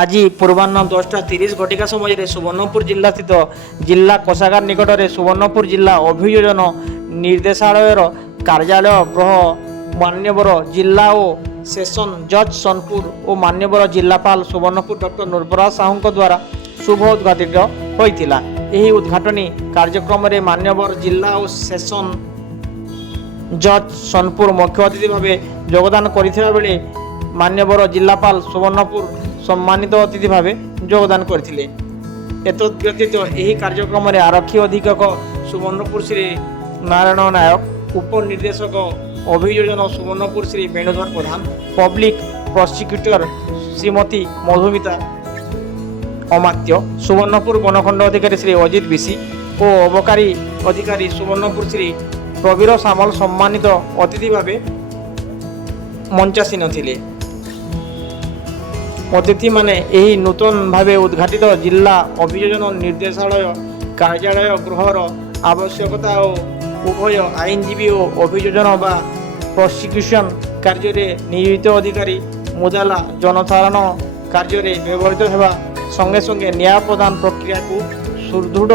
আজি ପୂର୍ବାହ୍ନ 10:30 ଘଟିକା ସମୟରେ ସୁବର୍ଣ୍ଣପୁର ଜିଲ୍ଲାସ୍ଥିତ ଜିଲ୍ଲା କୋଷାଗାର ନିକଟରେ ସୁବର୍ଣ୍ଣପୁର ଜିଲ୍ଲା ଅଭିଯୋଜନ ନିର୍ଦ୍ଦେଶାଳୟର କାର୍ଯ୍ୟାଳୟ ଗୃହ ମାନ୍ୟବର ଜିଲ୍ଲା ଓ ସେସନ ଜଜ୍ ସୋନପୁର ଓ ମାନ୍ୟବର ଜିଲ୍ଲାପାଳ ସୁବର୍ଣ୍ଣପୁର ଡକ୍ଟର ନୂରପରାଜ ସାହୁଙ୍କ ଦ୍ୱାରା ଶୁଭ ଉଦ୍ଘାଟିତ ହୋଇଥିଲା। ଏହି ଉଦ୍ଘାଟନୀ କାର୍ଯ୍ୟକ୍ରମରେ ମାନ୍ୟବର ଜିଲ୍ଲା ଓ ସେସନ ଜଜ୍ ସୋନପୁର ମୁଖ୍ୟ ଅତିଥି ଭାବେ ଯୋଗଦାନ କରିଥିବା ବେଳେ ମାନ୍ୟବର ଜିଲ୍ଲାପାଳ ସୁବର୍ଣ୍ଣପୁର ସମ୍ମାନିତ ଅତିଥି ଭାବେ ଯୋଗଦାନ କରିଥିଲେ। ଏତଦ୍ବ୍ୟତୀତ ଏହି କାର୍ଯ୍ୟକ୍ରମରେ ଆରକ୍ଷୀ ଅଧୀକ୍ଷକ ସୁବର୍ଣ୍ଣପୁର ଶ୍ରୀ ନାରାୟଣ ନାୟକ, ଉପନିର୍ଦ୍ଦେଶକ ଅଭିଯୋଜନ ସୁବର୍ଣ୍ଣପୁର ଶ୍ରୀ ବେଣୁଧର ପ୍ରଧାନ, ପବ୍ଲିକ ପ୍ରସିକ୍ୟୁଟର ଶ୍ରୀମତୀ ମଧୁମିତା ଅମାତ୍ୟ, ସୁବର୍ଣ୍ଣପୁର ବନଖଣ୍ଡ ଅଧିକାରୀ ଶ୍ରୀ ଅଜିତ ବିଶି ଓ ଅବକାରୀ ଅଧିକାରୀ ସୁବର୍ଣ୍ଣପୁର ଶ୍ରୀ ପ୍ରବୀର ସାମଲ ସମ୍ମାନିତ ଅତିଥି ଭାବେ ମଞ୍ଚାସୀନ ଥିଲେ। ଅତିଥିମାନେ ଏହି ନୂତନ ଭାବେ ଉଦ୍ଘାଟିତ ଜିଲ୍ଲା ଅଭିଯୋଜନ ନିର୍ଦ୍ଦେଶାଳୟ କାର୍ଯ୍ୟାଳୟ ଗୃହର ଆବଶ୍ୟକତା ଓ ଉଭୟ ଆଇନଜୀବୀ ଓ ଅଭିଯୋଜନ ବା ପ୍ରସିକ୍ୟୁସନ କାର୍ଯ୍ୟରେ ନିୟୋଜିତ ଅଧିକାରୀ ମୁଦାଲା ଜନସାଧାରଣ କାର୍ଯ୍ୟରେ ବ୍ୟବହୃତ ହେବା ସଙ୍ଗେ ସଙ୍ଗେ ନ୍ୟାୟ ପ୍ରଦାନ ପ୍ରକ୍ରିୟାକୁ ସୁଦୃଢ଼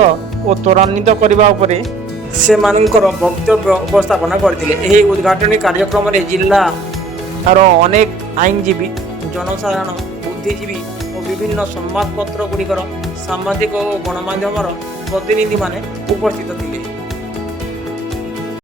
ଓ ତ୍ୱରାନ୍ୱିତ କରିବା ଉପରେ ସେମାନଙ୍କର ବକ୍ତବ୍ୟ ଉପସ୍ଥାପନ କରିଥିଲେ। ଏହି ଉଦ୍ଘାଟନୀ କାର୍ଯ୍ୟକ୍ରମରେ ଜିଲ୍ଲାର ଅନେକ ଆଇନଜୀବୀ, ଜନସାଧାରଣ, ବୁଦ୍ଧିଜୀବୀ ଓ ବିଭିନ୍ନ ସମ୍ବାଦପତ୍ର ଗୁଡ଼ିକର ସାମ୍ବାଦିକ ଓ ଗଣମାଧ୍ୟମର ପ୍ରତିନିଧିମାନେ ଉପସ୍ଥିତ ଥିଲେ।